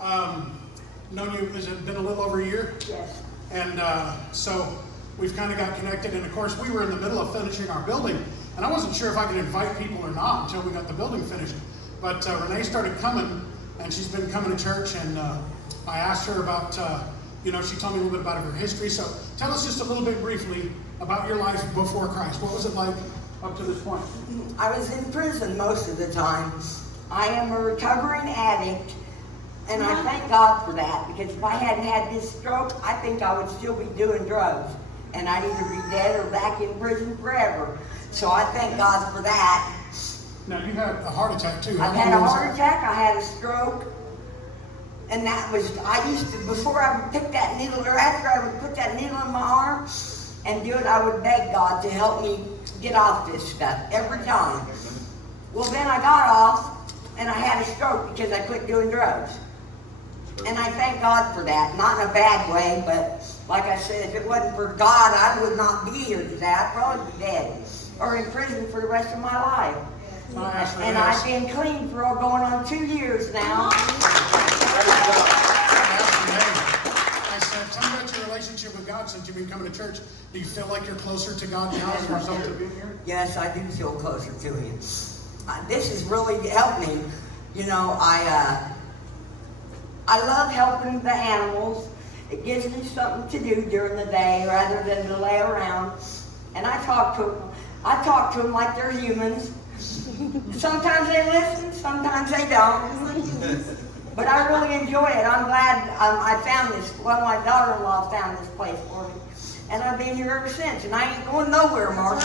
Known you, has it been a little over a year? Yes. And so we've kind of got connected. And of course, we were in the middle of finishing our building. And I wasn't sure if I could invite people or not until we got the building finished. But Renee started coming, and she's been coming to church. And I asked her about, she told me a little bit about her history. So tell us just a little bit briefly about your life before Christ. What was it like up to this point? I was in prison most of the time. I am a recovering addict, and I thank God for that, because if I hadn't had this stroke, I think I would still be doing drugs, and I'd either be dead or back in prison forever. So I thank God for that. Now, you had a heart attack too. I've had a heart attack, I had a stroke, and that was, I used to, before I would pick that needle, or after I would put that needle in my arm and do it, I would beg God to help me get off this stuff every time. Well, then I got off, and I had a stroke because I quit doing drugs. And I thank God for that, not in a bad way, but like I said, if it wasn't for God, I would not be here today. I'd probably be dead or in prison for the rest of my life. And I've been clean for going on 2 years now. I said, tell me about your relationship with God since you've been coming to church. Do you feel like you're closer to God now as a result of being here? Yes, I do feel closer to Him. This has really helped me. I love helping the animals. It gives me something to do during the day rather than to lay around. And I talk to them like they're humans. Sometimes they listen, sometimes they don't. But I really enjoy it. I'm glad I found this. Well, my daughter-in-law found this place for me. And I've been here ever since. And I ain't going nowhere, Mark.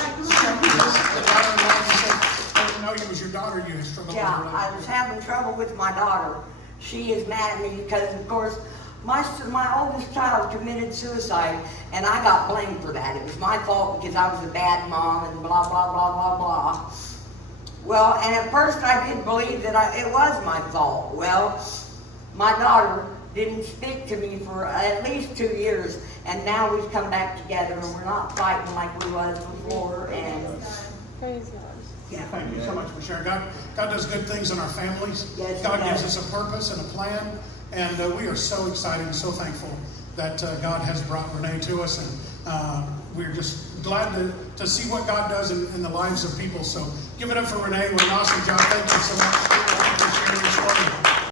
No, it was your daughter you struggled with. Yeah, I was having trouble with my daughter. She is mad at me because, of course, my oldest child committed suicide, and I got blamed for that. It was my fault because I was a bad mom and blah, blah, blah, blah, blah. Well, and at first I did believe that it was my fault. Well, my daughter didn't speak to me for at least 2 years, and now we've come back together, and we're not fighting like we was before. And Praise God. Yeah, thank you so much for sharing. God does good things in our families. Yes, God He gives does. us a purpose and a plan, and we are so excited and so thankful that God has brought Renee to us, and we're just glad to see what God does in the lives of people. So give it up for Renee. What an awesome job. Thank you so much for sharing this morning.